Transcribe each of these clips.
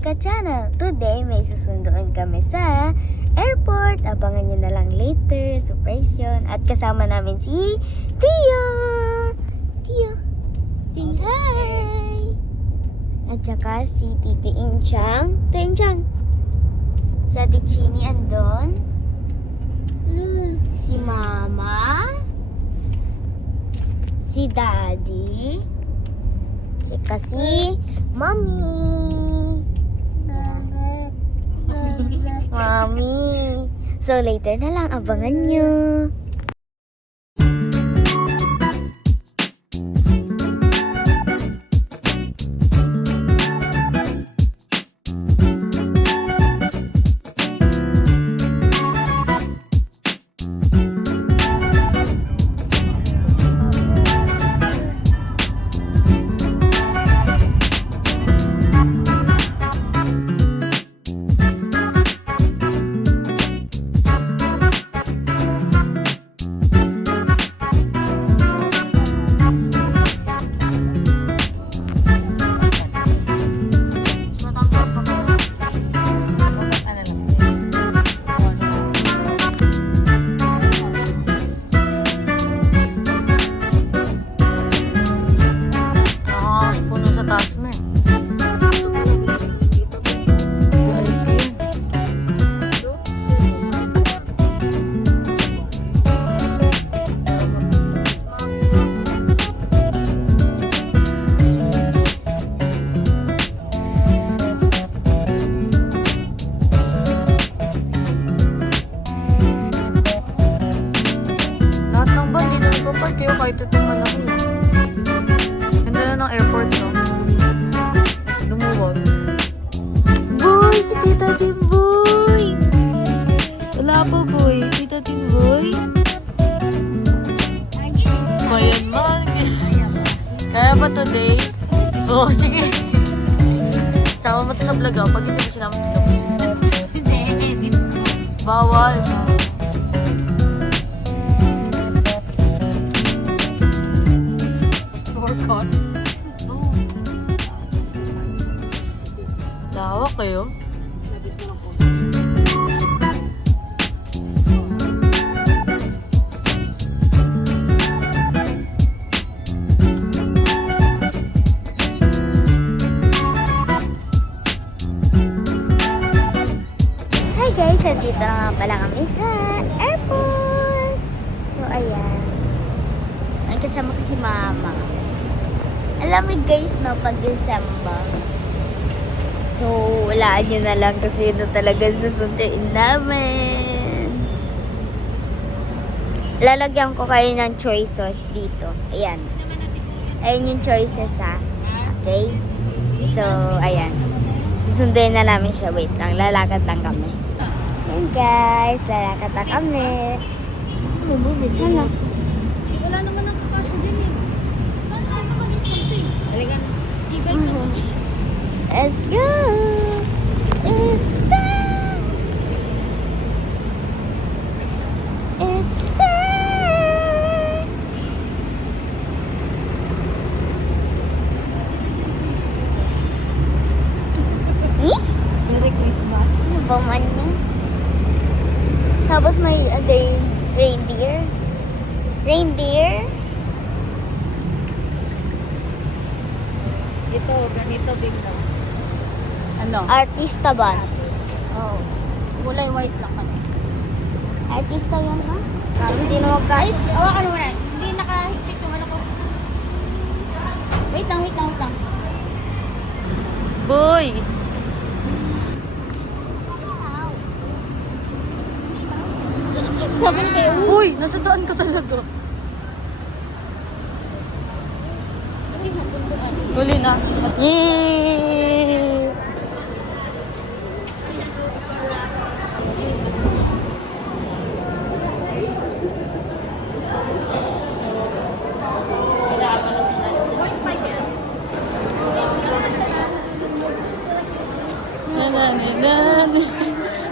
Chika Channel. Today, may susunduin kami sa airport. Abangan nyo na lang later. Surprise yun. At kasama namin si Tio. Tio, say hi. At saka si Titi Inchang. Inchang. Sa Tichini andon. Si Mama. Si Daddy. Si Mommy. Mommy. So later na lang, abangan nyo. Kaya kahit itong malaki. Ganda na ng airport, no? Lumuwag. Boy! Si Tita Timboy! Wala pa, boy. Tita Timboy? Bayan man. Kaya ba today? Oo, sige. Sama mo to sa vlog, pag hindi mo sinama dito. Hindi. Bawal. Lawak kayo? Hi guys, dito na nga pala kami sa airport. So ayan, ang kasama ko si Mama. Alam mo guys, no, pag December, so walaan nyo na lang kasi yun talaga susunduin namin. Lalagyan ko kayo ng choices dito. Ayan. Ayan yung choices ha. Okay? So, ayan. Susunduin na namin siya. Wait lang, lalakad lang kami. Ayan guys, lalakad na kami. Sana. Wala naman ang kakasya din eh. Paano tayo makalimutin eh? Halikan. E-bike na mo. Let's go! It's time! It's time! Merry Christmas. Ano ba man yun? Tapos may reindeer. Reindeer? Ito, ganito bigla. Ano? Artista ba? Oo. Kulay white lang kami. Artista yan ha? Hindi na guys. Awakan mo na. Hindi nakahigpit yung ano ko. Wait lang. Boy! Sabi kayo. Uy! Nasa daan ka talaga. Huli na. Yay!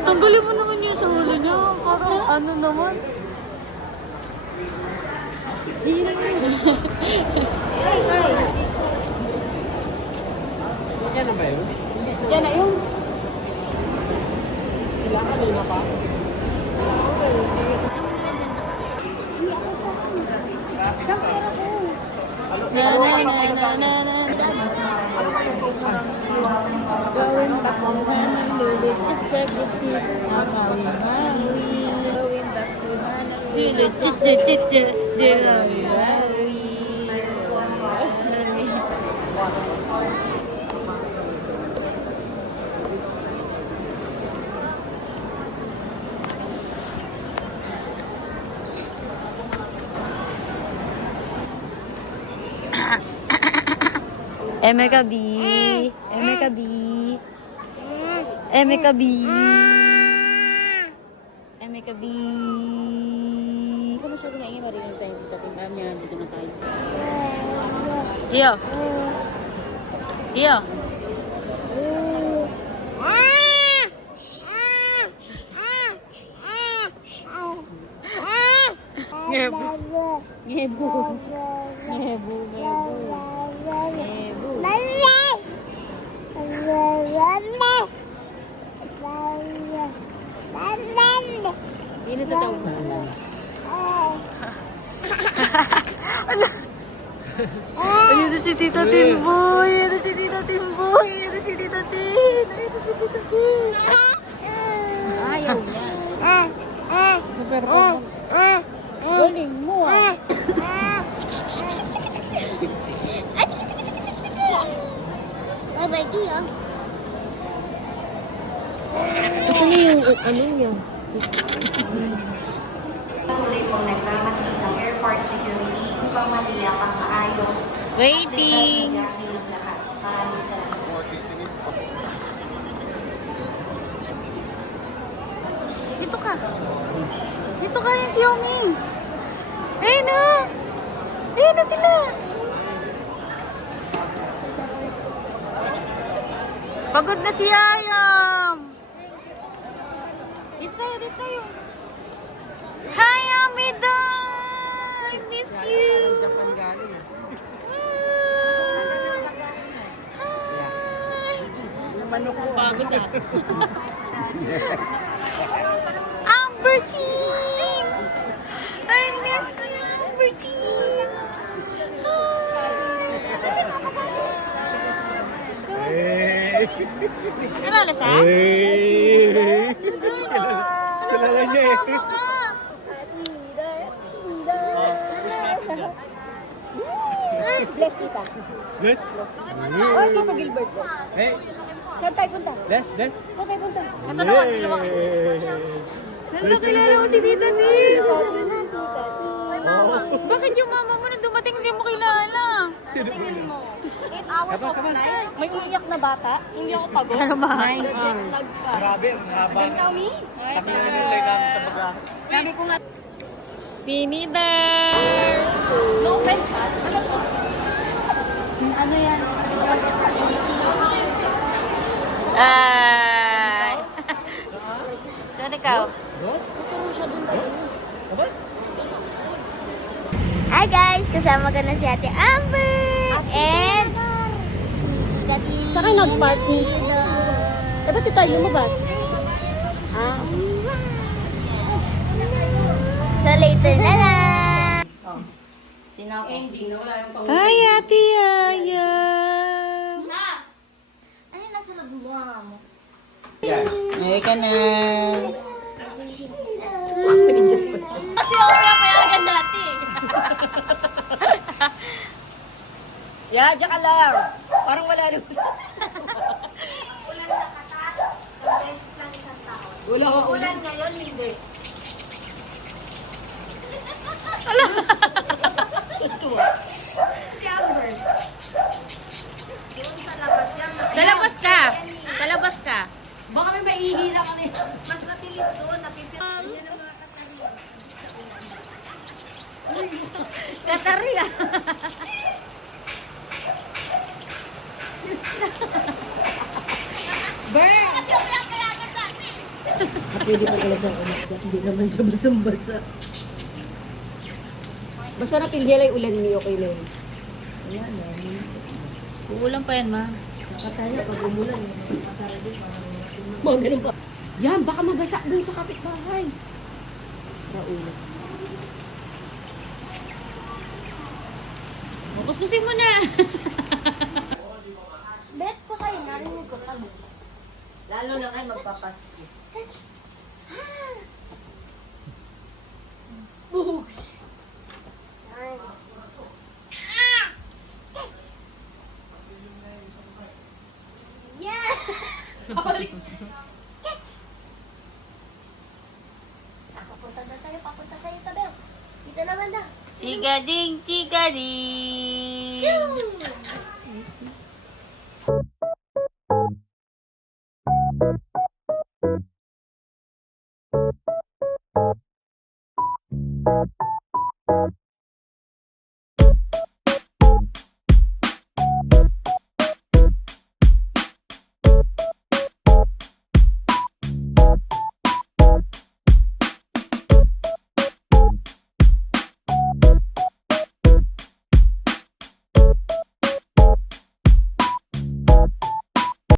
Tanggalin mo naman yun sa huli niyo. Parang ano naman. Yan na ba yun? Yan na yung Na na na na na na. Going back to Honolulu, just like the tip. Maui, Maui. Going back to Honolulu, just like the tip. Maui, Maui. Emeka B. Hindi ko masyado naingin marinig tayo dito. Tingnan niya, dito na tayo. Iyo. Iyo. Ngebo. Ngebo. Ngebo, ngebo. Ngebo. Hindi natatawag mo lang. Ayan na si Tita Tinboy. Ayan na si Tita Tinboy. Ayan na si Tita Tin. Ayan na si Tita Tin. Ayaw niya. Pero galing mo ah. Bye-bye, Tia. Kasi yung ano niya. Tuloy pong nagmamasid ng airport security upang matiyak ang maayos. Waiting. Nagdadahil lahat. Maraming salamat. Dito ka. Dito ka yung Xiaomi. Ayun na. Ayun na sila. Pagod na si Ayam. Dito tayo, dito tayo. Hi, Amida. I miss you. Pagod ah. Amber Jean. I miss you, Amber Jean. Kilala siya? Kilala niya eh. Bless tita. Bless. Oh, Tito Gilbert po. Hey, Saan tayo punta? bless, bless. Saan tayo punta? Ito naman, dalawa. Kilala mo si Tita Tin. Bakit yung mama mo nang dumating hindi mo kilala? Sino ba yun? Come on. May umiyak na bata? Hindi ako pagod. Ano ba? Grabe, ang haba. Kami? Tatlong minuto yung namin sa baga. Sabi ko nga, Pinidar! no offense ha? Ano po? Ano yan? Ay! Saan ikaw? Tutulong siya dun tayo. Hi guys, kasama ko na si Ate Amber and si Tita Tina. Saan kayo nag-party? Eh, ba't di tayo lumabas? Ah, So later na lang. Hi, Ate Aya! Ano yung nasa loob mo mo? Ay ka na. Kasi ako na payagan dati. yeah, diyan ka lang. Parang wala rin. Wala ko. Ulan ngayon, hindi. Talabas ka! Talabas ka! Baka may maihila kami. Mas matilis doon, napipit. Katari ah! Pwede pa talaga ang ulit. Hindi naman siya basang-basa. Basta napilya lang ulan niyo, okay na yun. Uulan pa yan, ma. Nakataya pag umulan. Mga ganun pa. Yan, baka mabasa dun sa kapitbahay. Raulo. Kuskusin mo na. Bet ko sa'yo, narinig ko kami. Lalo lang ay magpapaski. Books. Yeah! Catch! Papunta sa'yo, Tabel. Dito naman daw. Chigading, chigading.